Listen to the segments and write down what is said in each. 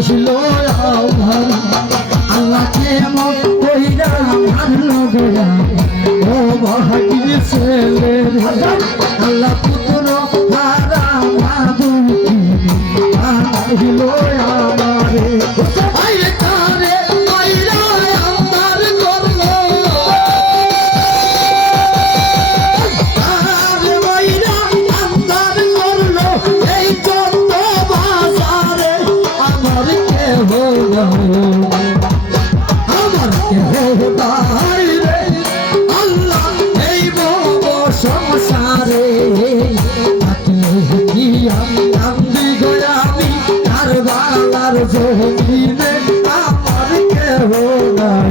আসিল আমার আল্লাহ কেমন কইরা মারল গোয়া ও ভাগির ছেলে আল্লাহ পুত্র হারা মাদুকি আসিল আমারে আইরে কারে কইরা আমার করল আরে মাইরা আমার করল এই যত বাজারে আমার কেহ আমার কেহ নাই রে আল্লাহ এই বব সংসারে কান্দি গয়া আমি কারবালার জমিনে আমার কেহ নাই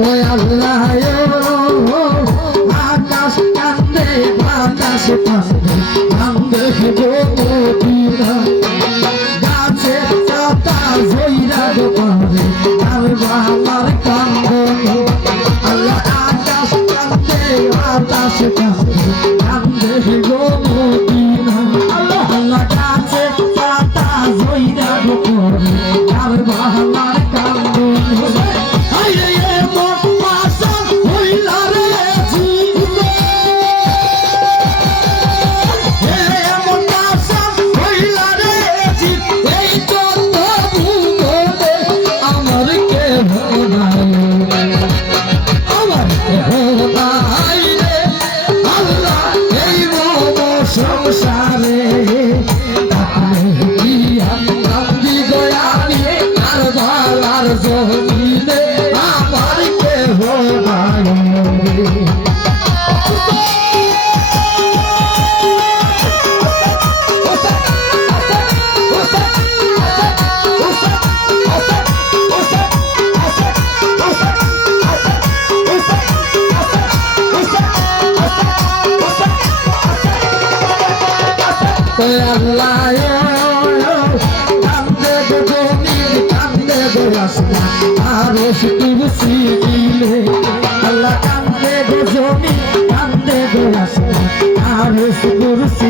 ওই আল্লাহ আকাশ কান্দে বাতাস কান্দে কান্দে গোমদিনা গাছে পাতা জইরা গোপারে কারবালার কান্দে আল্লাহ আকাশ কান্দে বাতাস কান্দে কান্দে গোমদিনা আল্লাহ গাছে পাতা জইরা গোপারে কারবালার কান্দে সংসারে কান্দি গয়া আমি কারবালার জমিনে আমার কেহ নাই আল্লাহ কান্দে গো জমিন কান্দে গো রাস্তা আরো তুলসী দিলে আল্লাহ কান্দে গো জমিন কান্দে গো রাস্তা আরো তুলসী